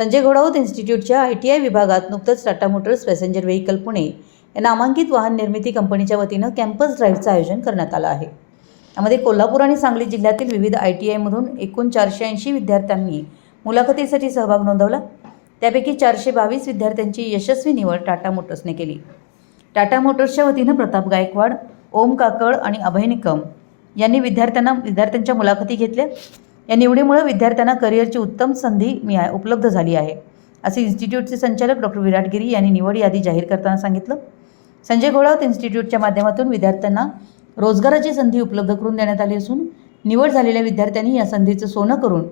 संजय घोडावत इन्स्टिट्यूटच्या I T I विभागात नुकतंच Tata motors passenger vehicle Pune या नामांकित वाहन निर्मिती कंपनीच्या वतीनं कॅम्पस ड्राईव्हचं आयोजन करण्यात आलं आहे. यामध्ये कोल्हापूर आणि सांगली जिल्ह्यातील विविध आय टी आयमधून एकूण चारशे ऐंशी विद्यार्थ्यांनी मुलाखतीसाठी सहभाग नोंदवला. त्यापैकी चारशे बावीस विद्यार्थ्यांची यशस्वी निवड टाटा मोटर्सने केली. टाटा मोटर्सच्या वतीनं प्रताप गायकवाड ओम काकळ आणि अभय निकम यांनी विद्यार्थ्यांना विद्यार्थ्यांच्या मुलाखती घेतल्या. या निवडीमुळे विद्यार्थ्यांना करिअरची उत्तम संधी मिळा उपलब्ध झाली आहे असे इन्स्टिट्यूटचे संचालक डॉक्टर विराट गिरी यांनी निवड यादी जाहीर करताना सांगितलं. संजय घोडावत इन्स्टिट्यूटच्या माध्यमातून विद्यार्थ्यांना रोजगाराची संधी उपलब्ध करून देण्यात आली असून निवड झालेल्या विद्यार्थ्यांनी या संधीचं सोनं करून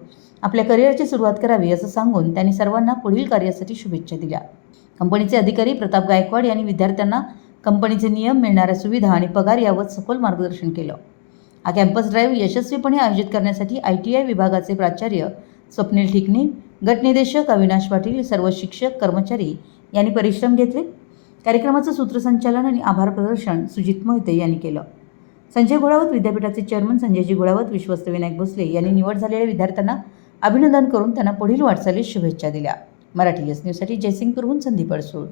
आपल्या करिअरची सुरुवात करावी असं सांगून त्यांनी सर्वांना पुढील कार्यासाठी शुभेच्छा दिल्या. कंपनीचे अधिकारी प्रताप गायकवाड यांनी विद्यार्थ्यांना कंपनीचे नियम मिळणाऱ्या सुविधा आणि पगार यावर सखोल मार्गदर्शन केलं. हा कॅम्पस ड्राईव्ह यशस्वीपणे आयोजित करण्यासाठी आय टी आय विभागाचे प्राचार्य स्वप्नील ठिकणे गटनिदेशक अविनाश पाटील सर्व शिक्षक कर्मचारी यांनी परिश्रम घेतले. कार्यक्रमाचं सूत्रसंचालन आणि आभार प्रदर्शन सुजित मोहिते यांनी केलं. संजय घोडावत विद्यापीठाचे चेअरमन संजयजी घोडावत विश्वस्त विनायक भोसले यांनी निवड झालेल्या विद्यार्थ्यांना अभिनंदन करून त्यांना पुढील वाटचालीस शुभेच्छा दिल्या. मराठी एस न्यूजसाठी जयसिंगपूरहून संदीप अडसूळ.